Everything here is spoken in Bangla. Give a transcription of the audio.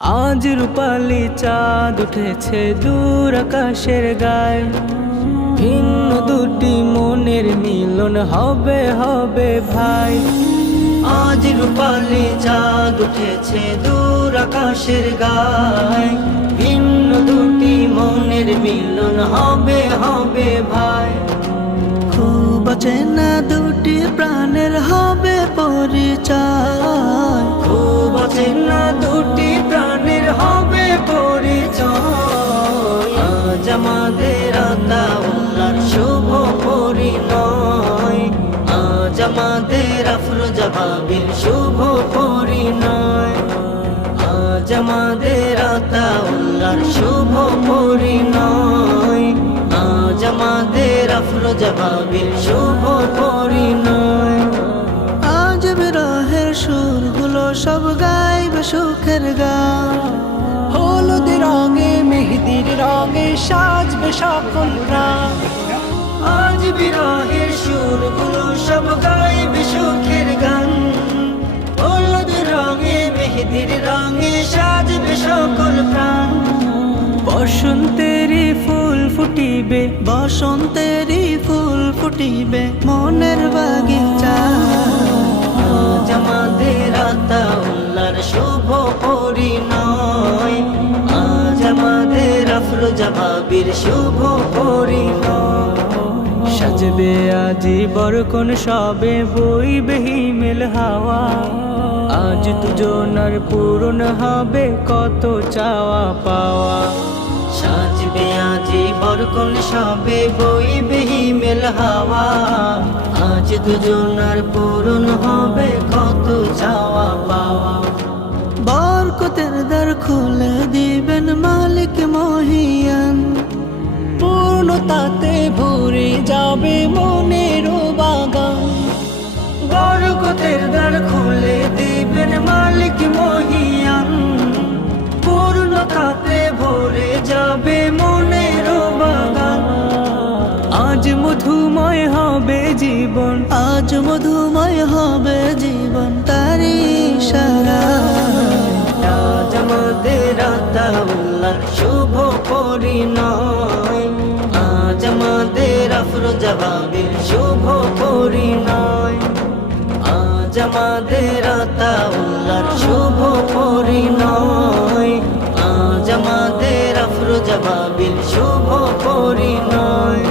আজ রূপালি চাঁদ উঠেছে দূর আকাশের গায়ে, ভিন্ন দুটি মনের মিলন হবে হবে ভাই। আজ রূপালি চাঁদ উঠেছে দূর আকাশের গায়ে, ভিন্ন দুটি মনের মিলন হবে হবে ভাই। খুব চেনা দুটি প্রাণের হবে পরিচয়, খুব চেনা দুটি প্রাণের হবে পরিচয়। আজ আমাদের আতাউল্লাহর শুভ পরিণয়, আজ আমাদের আফরোজা ভাবির শুভ পরিণয়, আজ আমাদের আতাউল্লাহর শুভ পরিণয়, আজ আমাদের আফরোজা ভাবির শুভ পরিণয়। আজ বিরহের সুরগুলো সব গাইবে সুখের গান, হলুদ রঙে মেহেদির রঙে সাজবে সকল প্রাণ। আজ বিরহের সুরগুলো সব গাইবে সুখের গান, হলুদ রঙে মেহেদির রঙে সাজবে সকল প্রাণ। বসন্তেরই ফুল ফুটিবে, বসন্তেরই ফুল ফুটিবে মনের বাগিচা। আজ আমাদের আতাউল্লাহর শুভ পরিণয়, আজ আমাদের আফরোজা ভাবির শুভ পরিণয়। সাজবে আজি বরকন সবে বইবে হিমেল হাওয়া। আজ দুজনার পূরণ হবে কত চাওয়া পাওয়া। সাজবে আজি বরকন সবে বইবে হিমেল হাওয়া, আজ দুজনার পূরণ হবে কত চাওয়া পাওয়া। বরকতের দ্বার খুলে দিবেন মালিক মহিয়ান, পূর্ণতাতে ভরে যাবে মনের বাগান। বরকতের দ্বার খুলে দিবেন মালিক মহিয়ান, পূর্ণতাতে ভরে যাবে মনের বাগান। আজ মধুময় হবে জীবন, আজ মধুময় হবে জীবন তারি ইশারা। আজ আমাদের আতাউল্লাহর শুভ পরিণয়, আজ আমাদের আফরোজা ভাবির শুভ পরিণয়, আজ আমাদের আতাউল্লাহর শুভ পরিণয়, আজ আমাদের আফরোজা ভাবির শুভ পরিণয়।